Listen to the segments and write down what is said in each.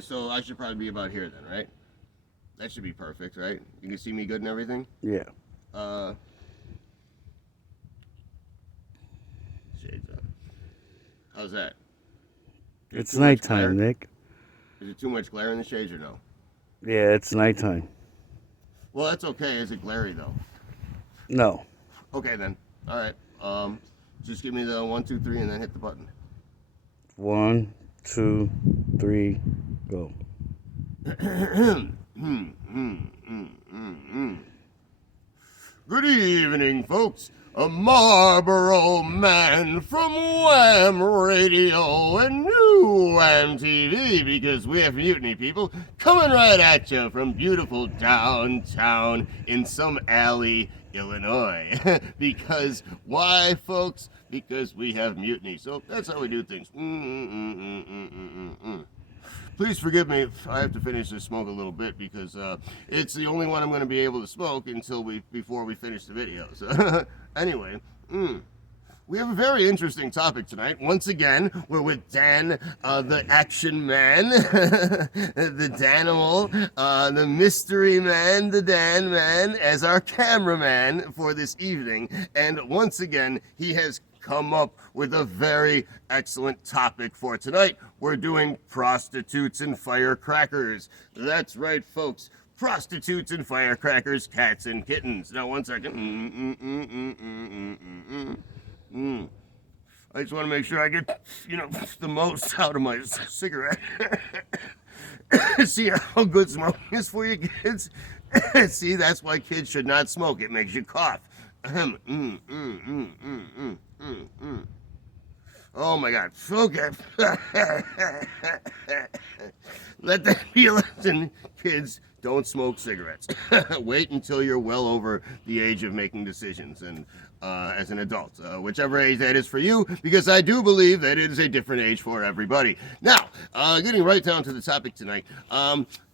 So I should probably be about here then, right? That should be perfect, right? You can see me good and everything? Yeah. Shades on. How's that? It's nighttime, Nick. Is it too much glare in the shades or no? Yeah, it's nighttime. Well, that's okay. Is it glary though? No. Okay then. All right. Just give me the 1, 2, 3, and then hit the button. 1, 2, 3, go. Good evening, folks. A Marlboro Man from Wham Radio and new Wham TV, because we have mutiny people coming right at you from beautiful downtown in some alley, Illinois. Because why, folks? Because we have mutiny. So that's how we do things. Please forgive me if I have to finish this smoke a little bit, because it's the only one I'm going to be able to smoke before we finish the video. So anyway, we have a very interesting topic tonight. Once again, we're with Dan, the Action Man, the Danimal, the Mystery Man, the Dan Man, as our cameraman for this evening. And once again, he has come up with a very excellent topic for tonight. We're doing prostitutes and firecrackers. That's right, folks. Prostitutes and firecrackers, cats and kittens. Now, one second. I just want to make sure I get, the most out of my cigarette. See how good smoking is for you kids? See, that's why kids should not smoke. It makes you cough. Oh my God. Okay. Let that be a lesson, kids. Don't smoke cigarettes. Wait until you're well over the age of making decisions, and as an adult, whichever age that is for you, because I do believe that it is a different age for everybody. Now, getting right down to the topic tonight,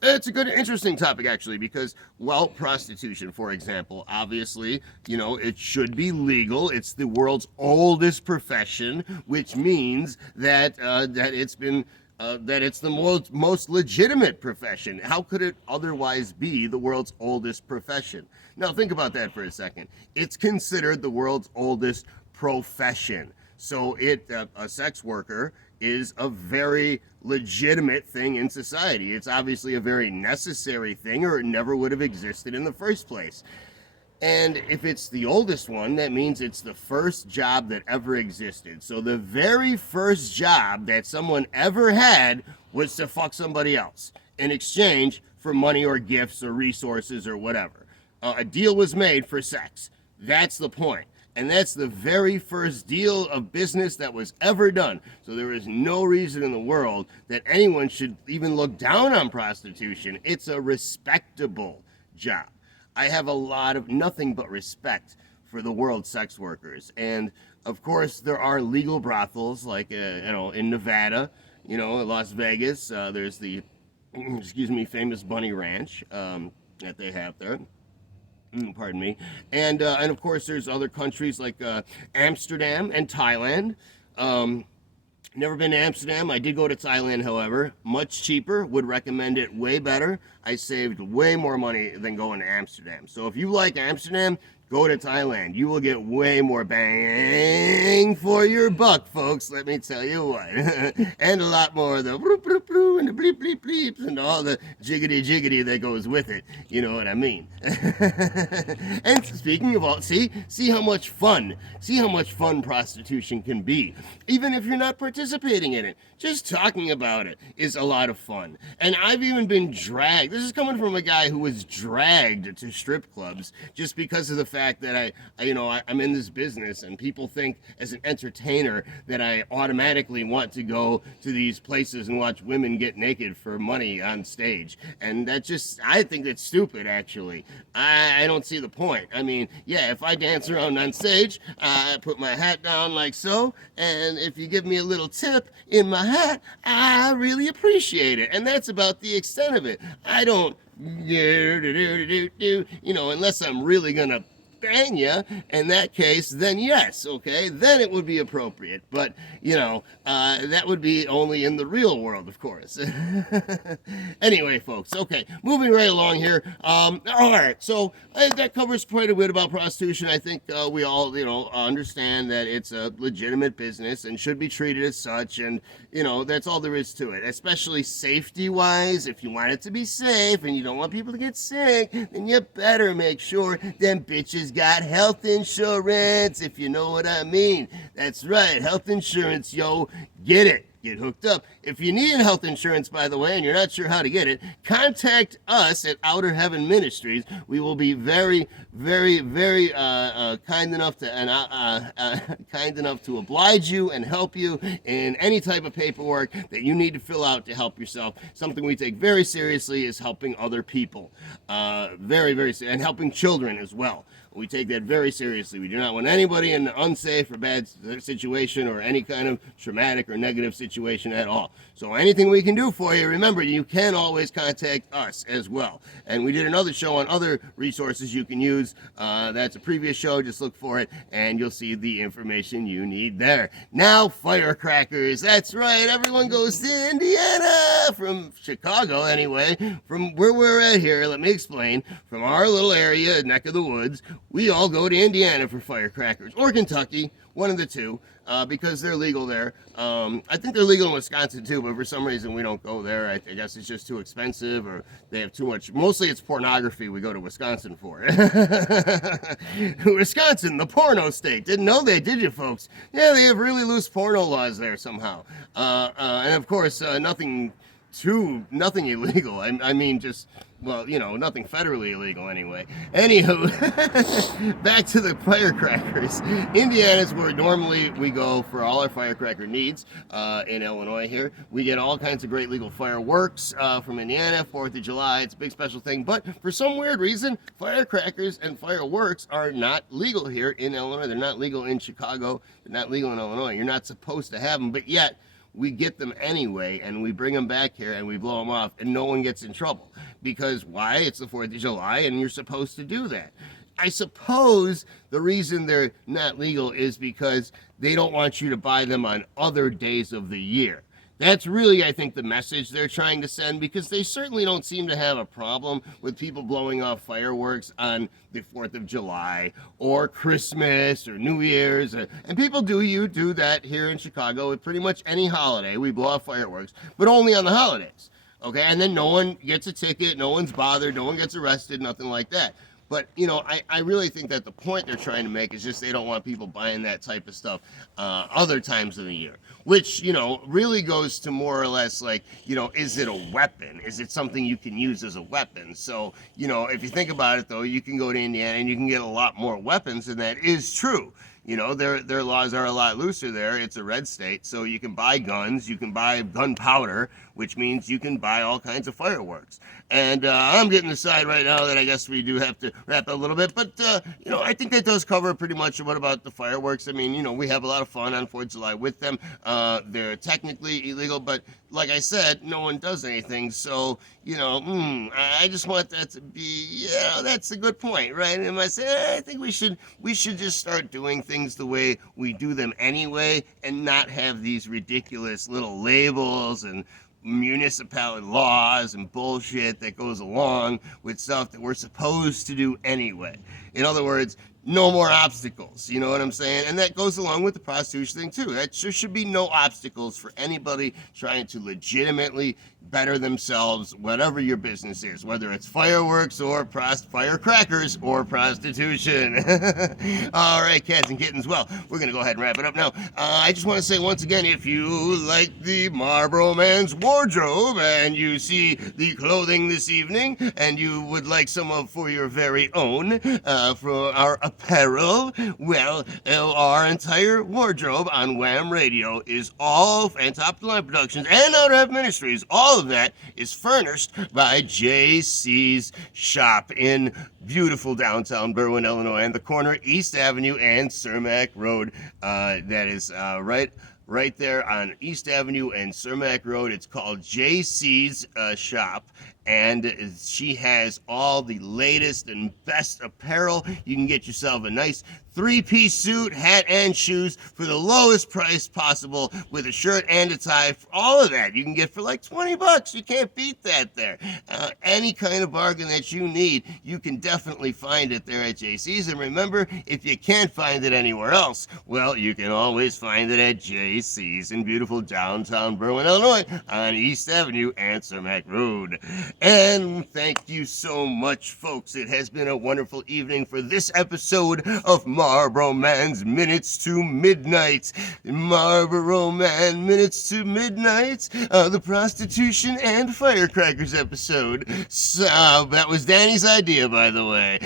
it's a good, interesting topic actually, because, well, prostitution, for example, obviously, it should be legal. It's the world's oldest profession, which means that it's been that it's the most legitimate profession. How could it otherwise be the world's oldest profession? Now think about that for a second. It's considered the world's oldest profession. So a sex worker is a very legitimate thing in society. It's obviously a very necessary thing, or it never would have existed in the first place. And if it's the oldest one, that means it's the first job that ever existed. So the very first job that someone ever had was to fuck somebody else in exchange for money or gifts or resources or whatever. A deal was made for sex. That's the point. And that's the very first deal of business that was ever done. So there is no reason in the world that anyone should even look down on prostitution. It's a respectable job. I have a lot of nothing but respect for the world's sex workers. And of course, there are legal brothels like, in Nevada, Las Vegas. There's the, famous Bunny Ranch that they have there. Pardon me. And of course, there's other countries like Amsterdam and Thailand. Never been to Amsterdam. I did go to Thailand, however. Much cheaper. Would recommend it way better. I saved way more money than going to Amsterdam. So if you like Amsterdam, go to Thailand. You will get way more bang for your buck, folks. Let me tell you what. And a lot more of the bloop, bloop, bloop, and the bleep, bleep, bleeps, and all the jiggity, jiggity that goes with it. You know what I mean? And speaking of all, see how much fun prostitution can be. Even if you're not participating in it, just talking about it is a lot of fun. And I've even been dragged. This is coming from a guy who was dragged to strip clubs just because of the fact that I'm in this business, and people think as an entertainer that I automatically want to go to these places and watch women get naked for money on stage. And I think that's stupid, actually. I don't see the point. I mean, yeah, if I dance around on stage, I put my hat down like so, and if you give me a little tip in my hat, I really appreciate it. And that's about the extent of it. I don't, unless I'm really gonna bang you, in that case, then yes, okay, then it would be appropriate. But, that would be only in the real world, of course. Anyway, folks, okay, moving right along here. All right, so that covers quite a bit about prostitution. I think we all, understand that it's a legitimate business and should be treated as such, and, that's all there is to it, especially safety-wise. If you want it to be safe and you don't want people to get sick, then you better make sure them bitches got health insurance, if you know what I mean. That's right, health insurance, yo. Get it. Get hooked up. If you need health insurance, by the way, and you're not sure how to get it, contact us at Outer Heaven Ministries. We will be very, very, very kind enough to oblige you and help you in any type of paperwork that you need to fill out to help yourself. Something we take very seriously is helping other people, very, very, and helping children as well. We take that very seriously. We do not want anybody in an unsafe or bad situation or any kind of traumatic or negative situation at all. So anything we can do for you, remember, you can always contact us as well. And we did another show on other resources you can use. That's a previous show. Just look for it, and you'll see the information you need there. Now, Firecrackers. That's right. Everyone goes to Indiana from Chicago, anyway. From where we're at here, let me explain. From our little area, neck of the woods, we all go to Indiana for Firecrackers, or Kentucky, one of the two, because they're legal there. I think they're legal in Wisconsin too, but for some reason we don't go there. I guess it's just too expensive, or they have too much. Mostly it's pornography we go to Wisconsin for. Wisconsin, the porno state. Didn't know they, did you, folks? Yeah, they have really loose porno laws there somehow. And of course, nothing illegal. I mean, just, well, nothing federally illegal anyway. Anywho, back to the Firecrackers. Indiana is where normally we go for all our firecracker needs in Illinois here. We get all kinds of great legal fireworks from Indiana, 4th of July. It's a big special thing. But for some weird reason, firecrackers and fireworks are not legal here in Illinois. They're not legal in Chicago. They're not legal in Illinois. You're not supposed to have them, but yet we get them anyway, and we bring them back here and we blow them off, and no one gets in trouble. Because why? It's the 4th of July, and you're supposed to do that. I suppose the reason they're not legal is because they don't want you to buy them on other days of the year. That's really, I think, the message they're trying to send, because they certainly don't seem to have a problem with people blowing off fireworks on the 4th of July or Christmas or New Year's. And people do that here in Chicago with pretty much any holiday. We blow off fireworks, but only on the holidays. Okay, and then no one gets a ticket, no one's bothered, no one gets arrested, nothing like that. But, I really think that the point they're trying to make is just they don't want people buying that type of stuff other times of the year. Which, really goes to more or less like, is it a weapon? Is it something you can use as a weapon? So, if you think about it, though, you can go to Indiana and you can get a lot more weapons, and that is true. Their laws are a lot looser there. It's a red state, so you can buy guns, you can buy gunpowder, which means you can buy all kinds of fireworks. And I'm getting the side right now that I guess we do have to wrap up a little bit, but, I think that does cover pretty much what about the fireworks. I mean, we have a lot of fun on 4th of July with them. They're technically illegal, but like I said, no one does anything, so, I just want that to be, that's a good point, right? And I say, I think we should just start doing things the way we do them anyway, and not have these ridiculous little labels and municipality laws and bullshit that goes along with stuff that we're supposed to do anyway. In other words, no more obstacles, you know what I'm saying? And that goes along with the prostitution thing too. There should be no obstacles for anybody trying to legitimately better themselves, whatever your business is, whether it's fireworks or firecrackers or prostitution. All right, cats and kittens. Well, we're going to go ahead and wrap it up now. I just want to say once again, if you like the Marlboro Man's wardrobe and you see the clothing this evening and you would like some for your very own, for our apparel, well, our entire wardrobe on Wham Radio is all, and Top of the Line Productions and Outer Heaven Ministries, all of that is furnished by JC's shop in beautiful downtown Berwyn, Illinois, and the corner East Avenue and Cermak Road. That is right there on East Avenue and Cermak Road. It's called JC's shop. and she has all the latest and best apparel. You can get yourself a nice 3-piece suit, hat, and shoes for the lowest price possible with a shirt and a tie. All of that you can get for like $20. You can't beat that there. Any kind of bargain that you need, you can definitely find it there at JC's. And remember, if you can't find it anywhere else, well, you can always find it at JC's in beautiful downtown Berwyn, Illinois on East Avenue and Cermak Road. And thank you so much, folks. It has been a wonderful evening for this episode of Marlboro Man's Minutes to Midnight. Marlboro Man Minutes to Midnight, the Prostitution and Firecrackers episode. So, that was Danny's idea, by the way.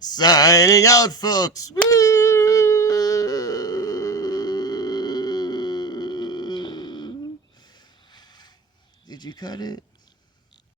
Signing out, folks. Woo! Did you cut it?